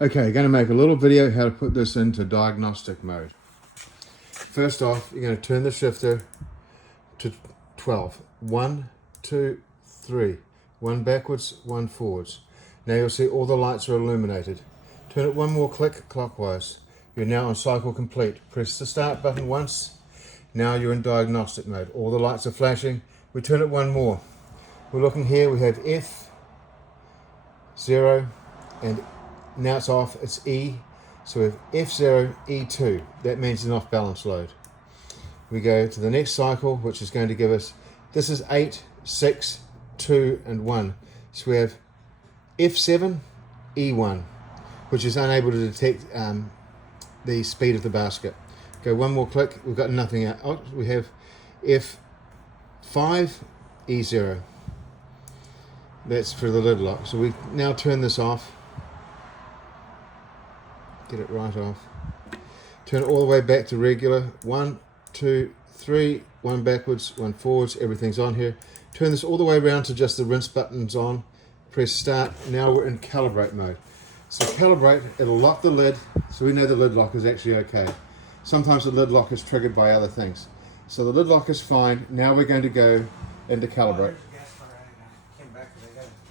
Okay, going to make a little video how to put this into diagnostic mode. First off, you're going to turn the shifter to 12. 1, 2, 3. 1 backwards, 1 forwards. Now you'll see all the lights are illuminated. Turn it one more click clockwise. You're now on cycle complete. Press the start button once. Now you're in diagnostic mode. All the lights are flashing. We turn it one more. We're looking here, we have F, 0, and now it's off, it's E. So we have F0, E2. That means an off balance load. We go to the next cycle, which is going to give us, this is 8, 6, 2, and 1. So we have F7, E1, which is unable to detect the speed of the basket. Go one more click, we've got nothing out. Oh, we have F5, E0. That's for the lid lock. So we now turn this off. Get it right off. Turn it all the way back to regular. 1, 2, 3, 1 backwards, 1 forwards. Everything's on here. Turn this all the way around to just the rinse buttons on. Press start. Now we're in calibrate mode. So calibrate, it'll lock the lid, so we know the lid lock is actually okay. Sometimes the lid lock is triggered by other things. So the lid lock is fine. Now we're going to go into calibrate.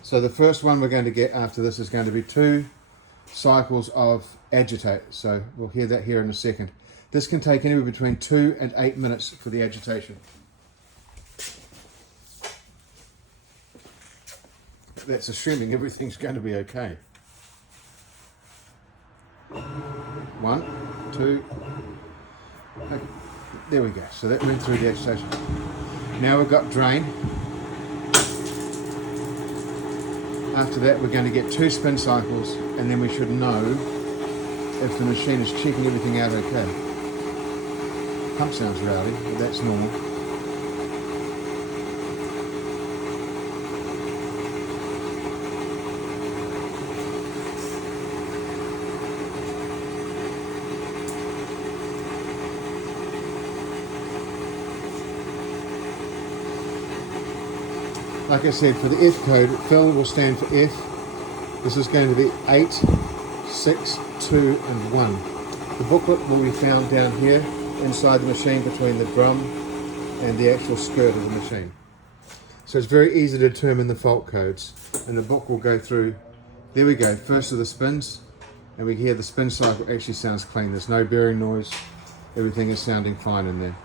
So the first one we're going to get after this is going to be 2 cycles of agitate. So we'll hear that here in a second. This can take anywhere between 2 and 8 minutes for the agitation. That's assuming everything's going to be okay. 1, 2, okay. There we go. So that went through the agitation. Now we've got drain. After that, we're going to get 2 spin cycles, and then we should know if the machine is checking everything out okay. Pump sounds rowdy, but that's normal. Like I said, for the F code, fill will stand for F. This is going to be 8, 6, 2, and 1. The booklet will be found down here inside the machine between the drum and the actual skirt of the machine. So it's very easy to determine the fault codes, and the book will go through. There we go, first of the spins, and we hear the spin cycle actually sounds clean. There's no bearing noise. Everything is sounding fine in there.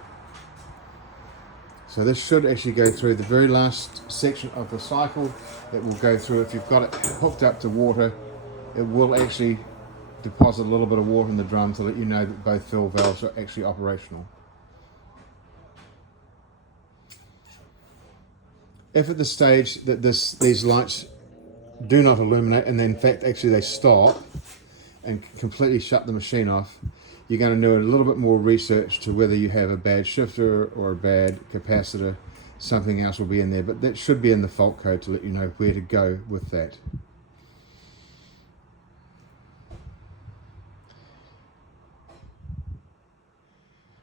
So this should actually go through the very last section of the cycle that will go through. If you've got it hooked up to water, it will actually deposit a little bit of water in the drum to let you know that both fill valves are actually operational. If at the stage that these lights do not illuminate, and then in fact actually they stop and completely shut the machine off, you're going to do a little bit more research to whether you have a bad shifter or a bad capacitor. Something else will be in there, but that should be in the fault code to let you know where to go with that.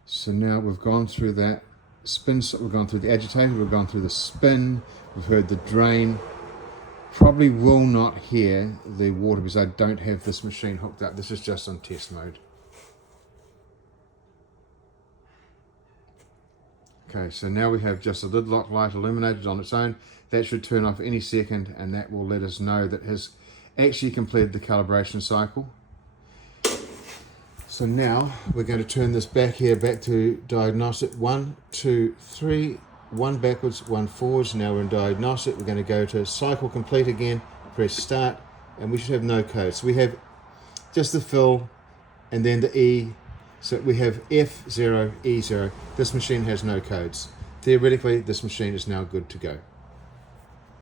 So now we've gone through that spin, we've gone through the agitator, we've gone through the spin, we've heard the drain. Probably will not hear the water because I don't have this machine hooked up. This is just on test mode. Okay, so now we have just a lid lock light illuminated on its own. That should turn off any second, and that will let us know that has actually completed the calibration cycle. So now we're going to turn this back here, back to diagnostic. 1, 2, 3, 1 backwards, 1 forwards. Now we're in diagnostic. We're going to go to cycle complete again, press start, and we should have no code. So we have just the fill and then the E. So we have F0, E0. This machine has no codes. Theoretically, this machine is now good to go.